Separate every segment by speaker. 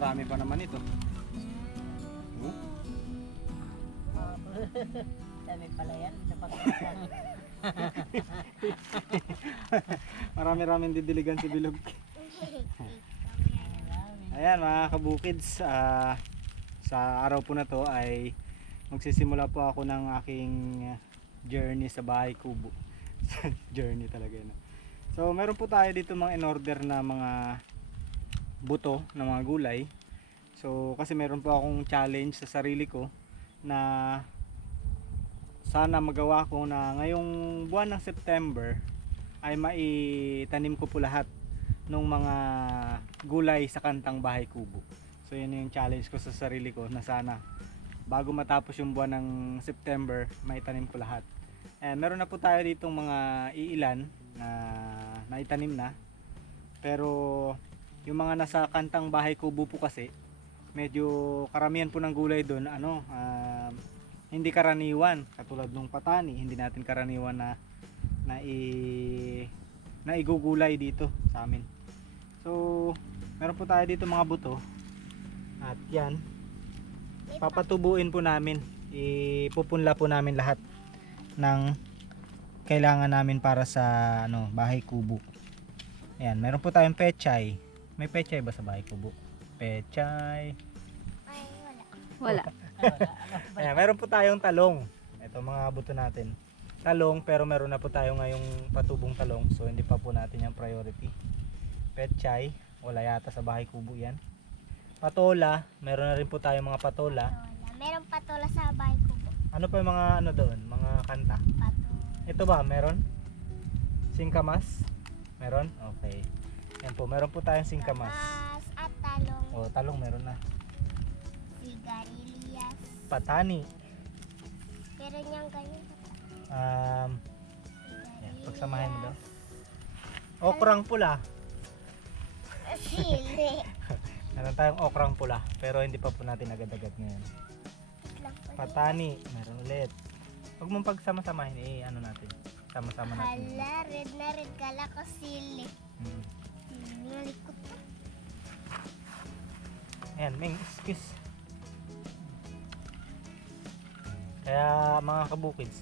Speaker 1: marami pa naman ito. Oh,
Speaker 2: Dami pala yan.
Speaker 1: Marami-raming didiligan si Bilog. Ayan mga kabukids, ah, sa araw po na to ay magsisimula po ako ng aking journey sa bahay kubo. journey talaga yun. So meron po tayo dito mga in-order na mga buto ng mga gulay. So kasi meron po akong challenge sa sarili ko na sana magawa ko na ngayong buwan ng September ay maitanim ko po lahat ng mga gulay sa kantang bahay kubo. So yun yung challenge ko sa sarili ko na sana bago matapos yung buwan ng September, maitanim ko lahat. Eh, meron na po tayo ditong mga iilan na naitanim na. Pero yung mga nasa kantang bahay kubo po kasi, medyo karamihan po ng gulay doon, ano, um, hindi karaniwan. Katulad nung patani, hindi natin karaniwan na na i na igugulay dito sa amin. So, meron po tayo dito mga buto. At yan, papatubuin po namin. Ipupunla po namin lahat ng kailangan namin para sa ano, bahay kubo. Ayan, meron po tayong pechay. May pechay ba sa bahay kubo? Pechay.
Speaker 3: Ay, wala.
Speaker 4: Wala.
Speaker 1: Ayan, meron po tayong talong. Ito mga buto natin. Talong pero meron na po tayo ngayong patubong talong. So hindi pa po natin yung priority. Petchay, wala yata sa bahay kubo yan. Patola, meron na rin po tayong mga patola.
Speaker 3: Wala. Meron patola sa bahay ko po.
Speaker 1: Ano pa yung mga ano doon? Mga kanta.
Speaker 3: Patola.
Speaker 1: Ito ba, meron? Singkamas? Meron? Okay. Yan po, meron po tayong singkamas.
Speaker 3: Mas at talong.
Speaker 1: O, talong meron na.
Speaker 3: Sigarilyas.
Speaker 1: Patani.
Speaker 3: Pero niyang ganyan.
Speaker 1: Um, yan, pagsamahin mo daw. Okrang pula.
Speaker 3: Sili.
Speaker 1: Meron tayong okrang pula, pero hindi pa po natin agad-agad ngayon. Patani, meron ulit. Huwag mong pagsama-samahin, eh, ano natin. Sama-sama natin.
Speaker 3: Hala, red na red kala ko sili.
Speaker 1: Hmm.
Speaker 3: Nalikot pa.
Speaker 1: Ayan, Ming, excuse. Kaya mga kabukids,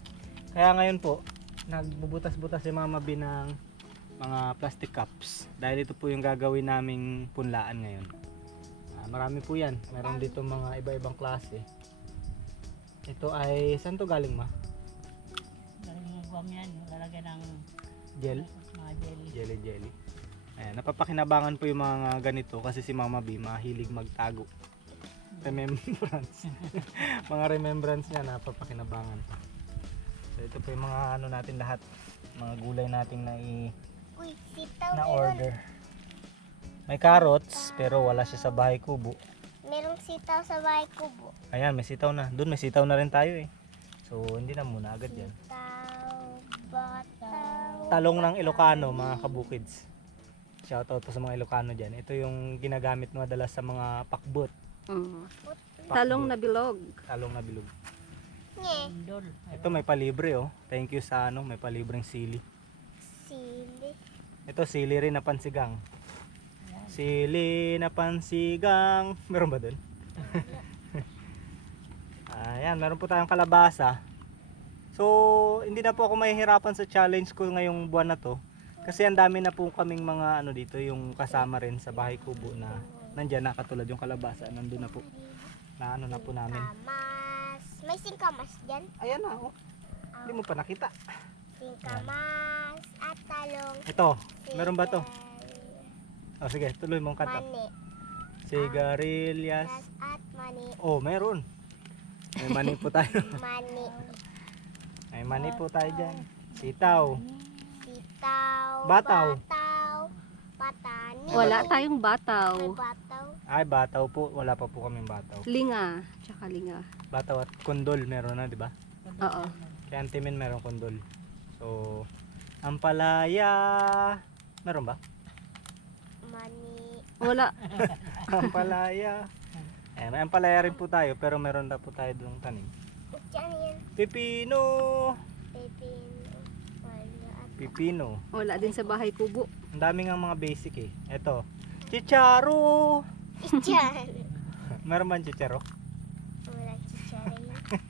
Speaker 1: kaya ngayon po, nagbubutas-butas si Mama B ng mga plastic cups. Dahil ito po yung gagawin naming punlaan ngayon. Ah, marami po yan. Meron dito mga iba-ibang klase. Ito ay, saan to galing ma?
Speaker 2: Galing guwam yan. Lalagyan ng
Speaker 1: Gel?
Speaker 2: mga jelly.
Speaker 1: Jelly jelly. Ayan, napapakinabangan po yung mga ganito kasi si Mama B mahilig magtago. Remembrance. mga remembrance niya napapakinabangan. So ito po yung mga ano natin lahat. Mga gulay nating na, i,
Speaker 3: Uy,
Speaker 1: na order. May carrots pero wala siya sa bahay kubo.
Speaker 3: Merong sitaw sa bahay ko po.
Speaker 1: Ayan, may sitaw na. Doon may sitaw na rin tayo eh. So hindi na muna agad yan.
Speaker 3: Sitaw, bataw.
Speaker 1: Talong ng Ilocano mga kabukids. Shoutout po sa mga Ilocano dyan. Ito yung ginagamit madalas sa mga pakbot.
Speaker 4: Mm.
Speaker 1: Pakbot.
Speaker 4: Talong na bilog.
Speaker 1: Talong na bilog.
Speaker 3: Nye.
Speaker 1: Ito may palibre oh. Thank you sa ano, may palibreng sili.
Speaker 3: sili.
Speaker 1: Ito sili rin na pansigang. Sili na pansigang. Meron ba doon? Ayan, meron po tayong kalabasa. So, hindi na po ako mahihirapan sa challenge ko ngayong buwan na to. Kasi ang dami na po kaming mga ano dito, yung kasama rin sa bahay kubo na nandyan na katulad yung kalabasa. Nandun na po. Na ano na po namin.
Speaker 3: Singkamas. May singkamas dyan.
Speaker 1: Ayan na oh. Hindi mo pa nakita.
Speaker 3: Singkamas at talong.
Speaker 1: Ito, meron ba to? Oh, sige, tuloy mong kanta.
Speaker 3: Mani.
Speaker 1: Sigarilyas.
Speaker 3: At mani.
Speaker 1: Oh, meron. May mani po tayo.
Speaker 3: Mani.
Speaker 1: May mani po tayo dyan. Sitaw.
Speaker 3: Sitaw.
Speaker 1: Bataw.
Speaker 3: Bataw. Patani.
Speaker 4: Wala tayong
Speaker 3: May
Speaker 4: bataw.
Speaker 3: bataw.
Speaker 1: Ay, bataw po. Wala pa po kaming bataw.
Speaker 4: Linga. Tsaka linga.
Speaker 1: Bataw at kondol meron na, di ba?
Speaker 4: Oo.
Speaker 1: Kaya antimin meron kondol. So, ampalaya. Meron ba?
Speaker 3: Mani.
Speaker 4: Wala.
Speaker 1: Ampalaya. Eh, may ampalaya rin po tayo, pero meron na po tayo doong tanim. Pipino.
Speaker 3: Wala.
Speaker 1: Pipino.
Speaker 4: Wala din sa bahay kubo.
Speaker 1: Ang dami nga mga basic eh. Ito. Chicharo.
Speaker 3: Chicharon.
Speaker 1: Meron ba chicharo?
Speaker 3: Walang chicharon yan.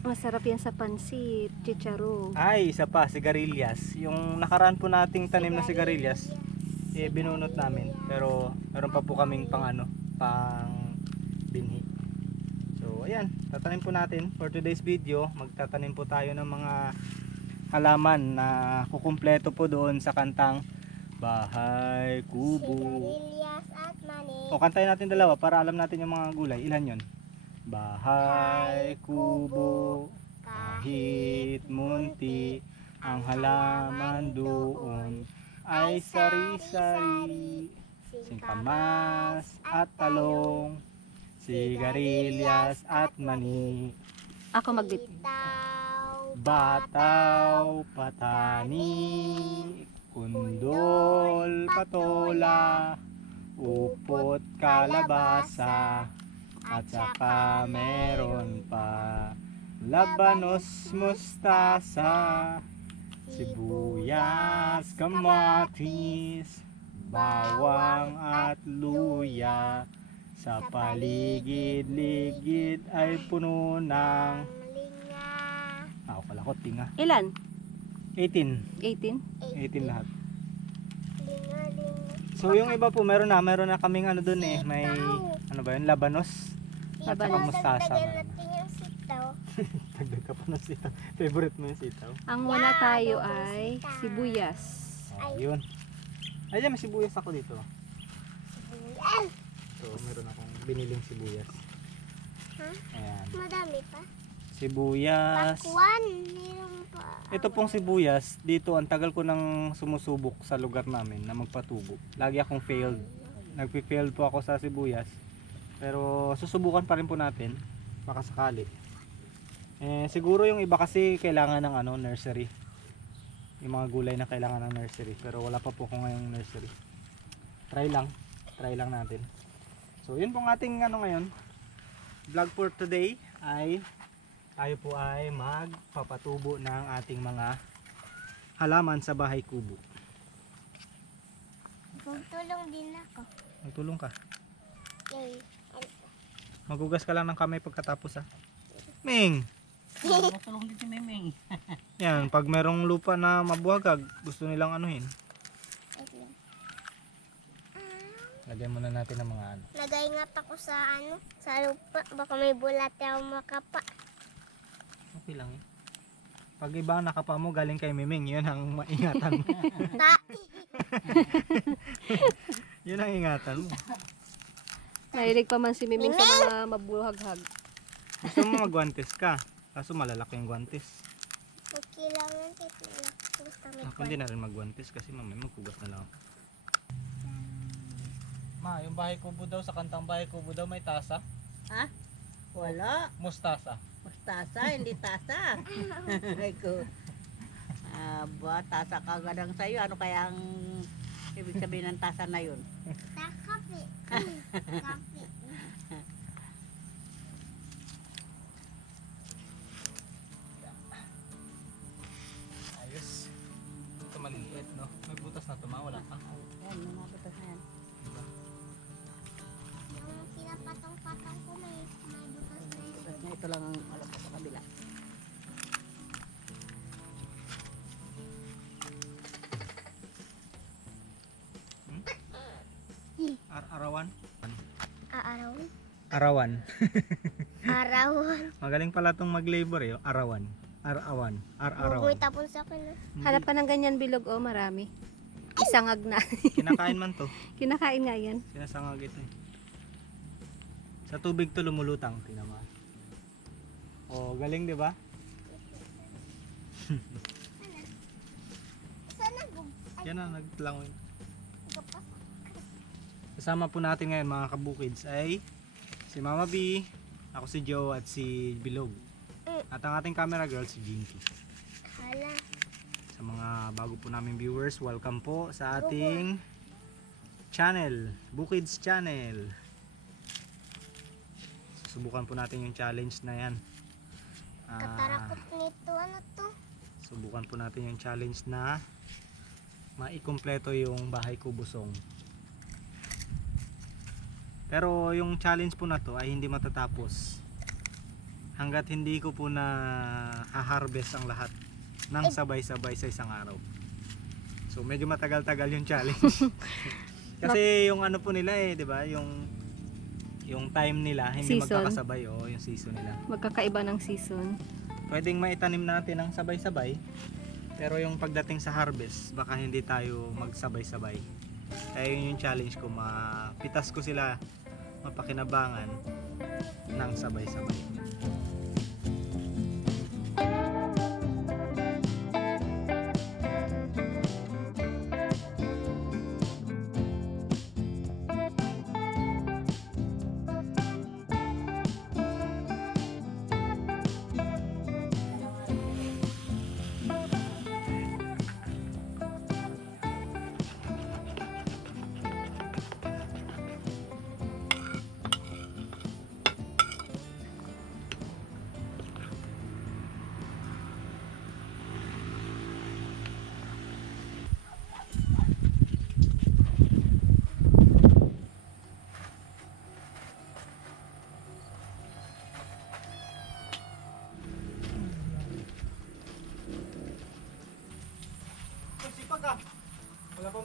Speaker 4: Masarap yan sa pansit, chicharo.
Speaker 1: Ay, isa pa, sigarilyas. Yung nakaraan po nating tanim na sigarilyas, eh, binunot namin. Pero, meron pa po kaming pang ano, pang binhi. So, ayan, tatanim po natin. For today's video, magtatanim po tayo ng mga halaman na kukumpleto po doon sa kantang Bahay Kubo.
Speaker 3: Sigarilyas at mani.
Speaker 1: O, kantayin natin dalawa para alam natin yung mga gulay. Ilan yon? Bahay Kubo, kahit munti, ang halaman doon ay sari-sari. Singkamas at talong, sigarilyas at mani,
Speaker 4: Ako magbit.
Speaker 1: Bataw, patani, kundol, patola, upot, kalabasa, at saka meron pa labanos, mustasa, sibuyas, kamatis, bawang at luya. Sa paligid-ligid ay puno ng. Ah, pala ko tinga.
Speaker 4: Ilan?
Speaker 1: 18.
Speaker 4: 18?
Speaker 1: 18 lahat.
Speaker 3: Linga, linga.
Speaker 1: So yung iba po meron na, meron na kaming ano dun eh, may ano ba yun, labanos. At saka
Speaker 3: Sitaw,
Speaker 1: mustasa.
Speaker 3: dagdagan natin yung sitaw.
Speaker 1: Dagdag ka pa ng sitaw. Favorite mo yung sitaw.
Speaker 4: Ang wala tayo ay sibuyas.
Speaker 1: Oh, yun. Ayan, may sibuyas ako dito.
Speaker 3: Sibuyas.
Speaker 1: So meron akong biniling sibuyas.
Speaker 3: Ha?
Speaker 1: Ayan.
Speaker 3: Madami pa.
Speaker 1: Sibuyas.
Speaker 3: Pakwan. Meron pa.
Speaker 1: Ito pong sibuyas, dito ang tagal ko nang sumusubok sa lugar namin na magpatubo. Lagi akong failed. Nagpi-failed po ako sa sibuyas. Pero susubukan pa rin po natin. Baka sakali. Eh, siguro yung iba kasi kailangan ng ano, nursery. Yung mga gulay na kailangan ng nursery. Pero wala pa po ko ngayong nursery. Try lang. Try lang natin. So, yun pong ating ano ngayon. Vlog for today ay tayo po ay magpapatubo ng ating mga halaman sa bahay kubo.
Speaker 3: Tutulong din ako.
Speaker 1: Magtulong ka.
Speaker 3: Yay.
Speaker 1: Magugas ka lang ng kamay pagkatapos ha. Ming!
Speaker 2: Matulong din si Memeng.
Speaker 1: Yan, pag merong lupa na mabuhagag, gusto nilang anuhin. Lagyan muna natin ng mga ano.
Speaker 3: Nagaingat ako sa ano, sa lupa. Baka may bulat ako makapa.
Speaker 1: Okay lang yun. Pag iba ang nakapa mo, galing kay Miming, yun ang maingatan mo. Yun ang ingatan mo.
Speaker 4: Nahilig pa man si Miming sa mga mabuhaghag.
Speaker 1: Gusto mo magwantes ka. Kaso malalaki yung guantes.
Speaker 3: Kailangan titulak. Basta may
Speaker 1: Ako hindi na rin magwantes kasi mamaya magkugas na lang. ako. Ma, yung bahay kubo daw sa kantang bahay kubo daw may tasa.
Speaker 2: Wala.
Speaker 1: Mustasa.
Speaker 2: Mustasa, hindi tasa. Ay ko. Ah, ba, tasa ka gadang sa'yo. Ano kaya ang ibig sabihin ng tasa na yun?
Speaker 3: Kape. kape.
Speaker 1: Ayos. Ito maliit, no? May butas na tuma, wala pa.
Speaker 2: Yan, mga butas na yan.
Speaker 1: Arawan. Arawan. Magaling pala tong mag-labor eh. Arawan. Arawan.
Speaker 3: Huwag
Speaker 1: Ar-arawan.
Speaker 3: mo itapon sa akin. ah.
Speaker 4: Hanap ka ng ganyan bilog, oh, marami. Isangag na.
Speaker 1: Kinakain man to.
Speaker 4: Kinakain nga yan.
Speaker 1: Sinasangag ito eh. Sa tubig to lumulutang. Tingnan mo. Oh, galing 'di ba? Yan na naglangoy. Kasama po natin ngayon mga kabukids ay si Mama B, ako si Joe at si Bilog. At ang ating camera girl si Jinky.
Speaker 3: Hala.
Speaker 1: Sa mga bago po namin viewers, welcome po sa ating channel, Bukids Channel. Subukan po natin yung challenge na yan. Ah,
Speaker 3: Katarakot nito. Ano to?
Speaker 1: subukan po natin yung challenge na maikumpleto yung bahay kubusong. Pero yung challenge po na to ay hindi matatapos hanggat hindi ko po na ha-harvest ang lahat ng sabay-sabay sa isang araw. So medyo matagal-tagal yung challenge. Kasi yung ano po nila eh, 'di ba? Yung yung time nila hindi
Speaker 4: Season.
Speaker 1: magkakasabay oh, yung season nila.
Speaker 4: Magkakaiba ng season.
Speaker 1: Pwedeng maitanim natin ng sabay-sabay. Pero yung pagdating sa harvest, baka hindi tayo magsabay-sabay. Kaya yun yung challenge ko, mapitas ko sila mapakinabangan ng sabay-sabay.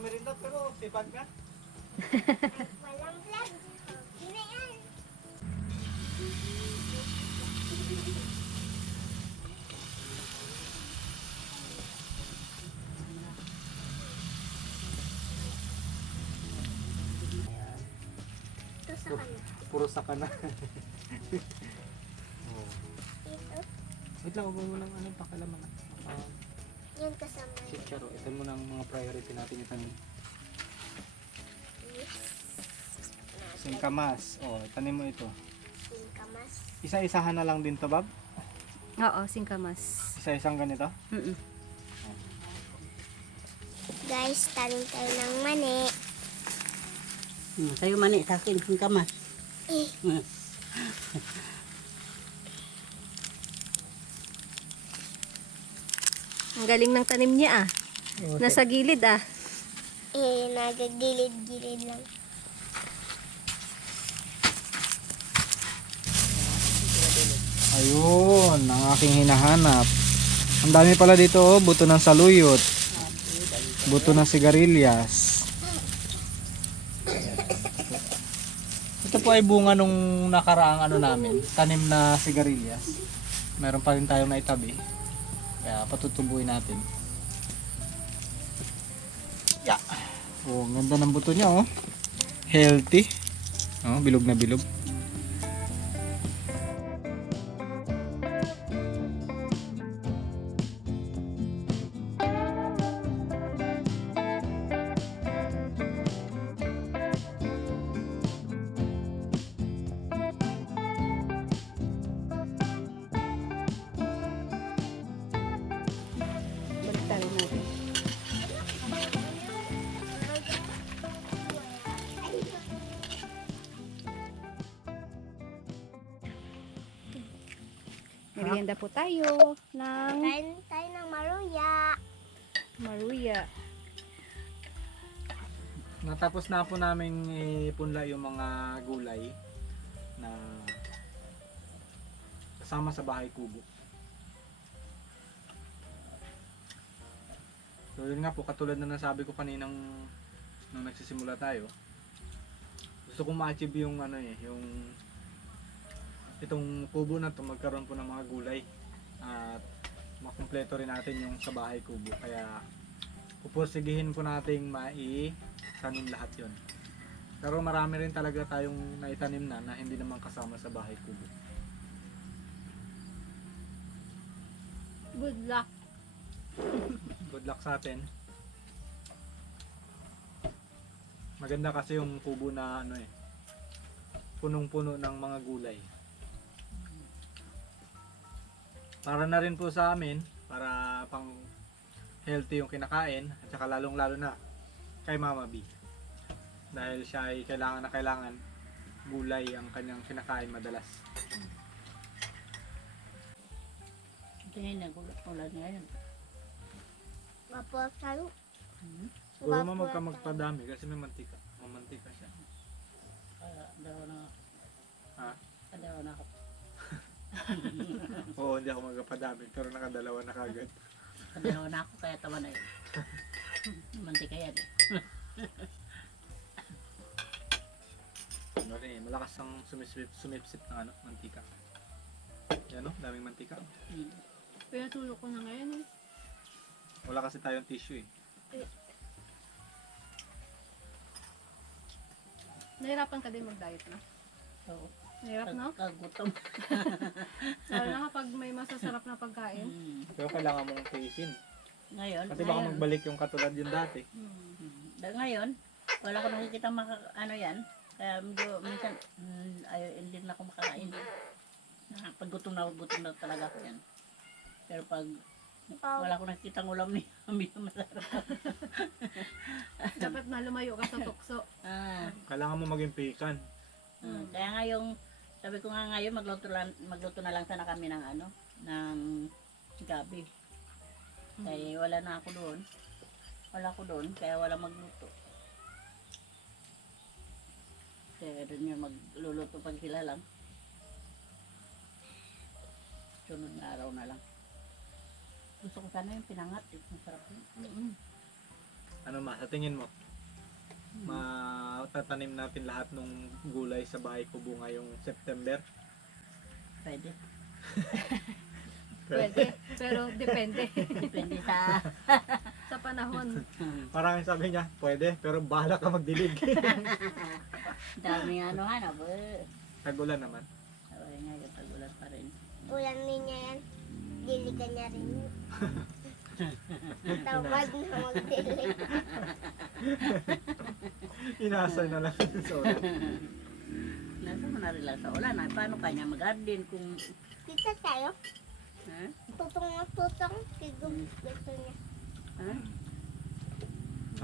Speaker 1: Merinda pero sipag ka.
Speaker 3: Walang vlog. Hindi yan. Ito sa kanya.
Speaker 1: Puro saka na. oh.
Speaker 3: Ito.
Speaker 1: Wait lang, huwag mo nang ano, pakalaman na. Uh,
Speaker 3: Yan kasama. niya.
Speaker 1: Chicharo, ito mo ng mga priority natin itanim.
Speaker 3: Yes.
Speaker 1: Singkamas. Oh, itanim mo ito.
Speaker 3: Singkamas.
Speaker 1: Isa-isahan na lang din to, Bob?
Speaker 4: Oo, singkamas.
Speaker 1: Isa-isang ganito?
Speaker 4: Mm-mm.
Speaker 3: Guys, tanim tayo ng mani.
Speaker 2: Hmm, sa'yo mani, sa akin, yung kamas.
Speaker 3: Eh,
Speaker 4: Ang galing ng tanim niya ah. Nasa gilid ah.
Speaker 3: eh nagagilid-gilid lang.
Speaker 1: Ayun, ang aking hinahanap. Ang dami pala dito, oh, buto ng saluyot. Buto ng sigarilyas. Ito po ay bunga nung nakaraang ano namin, tanim na sigarilyas. Meron pa rin tayong naitabi. Kaya patutubuin natin. Yeah. Oh, ang ganda ng buto niya oh. Healthy. Oh, bilog na bilog.
Speaker 4: Merienda po tayo ng
Speaker 3: Kain tayo ng maruya.
Speaker 4: maruya.
Speaker 1: Natapos na po namin ipunla yung mga gulay na kasama sa bahay kubo. So yun nga po, katulad na nasabi ko kaninang nung nagsisimula tayo, gusto kong ma-achieve yung ano eh, yung itong kubo na to magkaroon po ng mga gulay. At makumpleto rin natin yung sa bahay kubo. Kaya pupursigihin po nating mai-tanim lahat yon pero marami rin talaga tayong naitanim na na hindi naman kasama sa bahay kubo.
Speaker 4: Good luck.
Speaker 1: good luck sa atin. Maganda kasi yung kubo na ano eh punong-puno ng mga gulay para na rin po sa amin para pang healthy yung kinakain at saka lalong lalo na kay Mama B dahil siya ay kailangan na kailangan gulay ang kanyang kinakain madalas
Speaker 2: Tingin na, gulat ulan ngayon.
Speaker 3: Wapo tayo.
Speaker 2: Hmm.
Speaker 1: siguro mo magka magpadami kasi may mantika mamantika siya
Speaker 2: Dalawa na.
Speaker 1: Ha?
Speaker 2: Dalawa na ako.
Speaker 1: Oo, hindi ako magpapadami pero nakadalawa na kagad.
Speaker 2: Dalawa na ako kaya tama na yun. Mantika yan eh.
Speaker 1: Ano rin eh, malakas ang sumisip, sumipsip ng ano, mantika. Yan o, daming mantika.
Speaker 2: Mm.
Speaker 4: Pinatulog ko na ngayon eh.
Speaker 1: Wala kasi tayong tissue eh.
Speaker 4: Nahirapan ka din mag-diet na.
Speaker 2: So,
Speaker 4: Nahirap no?
Speaker 2: Kagutom.
Speaker 4: Lalo na kapag may masasarap na pagkain.
Speaker 2: Mm.
Speaker 1: Pero kailangan mong tiisin.
Speaker 2: Ngayon,
Speaker 1: Kasi baka
Speaker 2: ngayon,
Speaker 1: magbalik yung katulad yung dati.
Speaker 2: Mm. Da, ngayon, wala ko nakikita maka, ano yan. Kaya medyo, minsan, mm, ayaw, hindi na ako makakain. Pag gutom na, gutom na talaga ako yan. Pero pag wala ko nakikita ng ulam ni Mami na masarap.
Speaker 4: Dapat na lumayo ka sa tukso.
Speaker 2: Ah,
Speaker 1: Kailangan mo maging pikan.
Speaker 2: Ah, kaya nga yung, sabi ko nga ngayon, magluto, lang, magluto na lang sana kami ng ano, ng gabi. Kaya wala na ako doon. Wala ako doon, kaya wala magluto. Kaya doon yung magluluto pag sila lang. Sunod na araw na lang. Gusto ko sana yung pinangat. Eh. Masarap yun.
Speaker 4: Mm-mm.
Speaker 1: Ano ma, sa tingin mo? Matatanim natin lahat ng gulay sa bahay kubo ngayong September.
Speaker 2: Pwede.
Speaker 4: Pwede. Pero depende.
Speaker 2: Depende sa...
Speaker 4: sa panahon.
Speaker 1: Parang sabi niya, pwede, pero bahala ka magdilig.
Speaker 2: Daming ano hanap.
Speaker 1: Tagulan naman.
Speaker 2: Nga yung tagulan pa rin.
Speaker 3: Ulam din niya yan. Diligan niya rin yun. Tawag na magdilig.
Speaker 1: Inasay na lang sa ulan.
Speaker 2: Nasa mo na rin lang sa ulan. Ay, paano kanya mag-garden kung...
Speaker 3: Kita tayo.
Speaker 2: Ha?
Speaker 3: Tutong na tutong. Siguro gusto niya.
Speaker 2: Ha?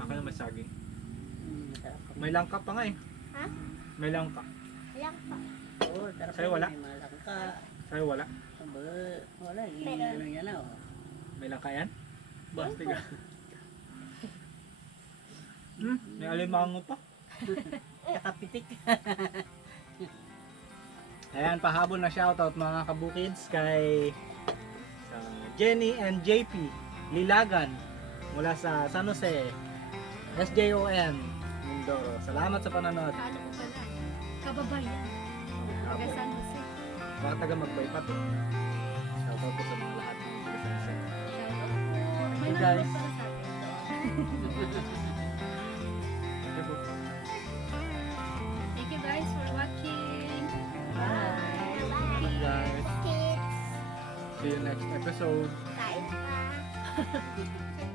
Speaker 1: Akin na may saging.
Speaker 2: Hmm.
Speaker 1: May langka pa nga eh.
Speaker 3: Ha?
Speaker 1: May langka.
Speaker 3: Lang pa.
Speaker 2: Oo, sarap
Speaker 1: Sa'yo wala?
Speaker 2: May malangka.
Speaker 1: Sa'yo wala.
Speaker 2: Wala. Yung
Speaker 3: Meron.
Speaker 2: ano yan na, oh.
Speaker 1: May langka yan? Basti ka. Hmm, may alimango pa.
Speaker 2: Nakapitik.
Speaker 1: Ayan, pahabol na shoutout mga kabukids kay sa Jenny and JP Lilagan mula sa San Jose SJON Mindoro. Salamat sa panonood.
Speaker 4: Kaano ko pala? Kababayan. Taga San Jose.
Speaker 1: Baka taga magbay pa to. Shoutout po sa mga lahat Hey, guys. Thank you po.
Speaker 4: Thank you guys for watching.
Speaker 2: Bye.
Speaker 1: Thank you guys.
Speaker 3: Kids.
Speaker 1: See you next episode.
Speaker 3: Kain pa.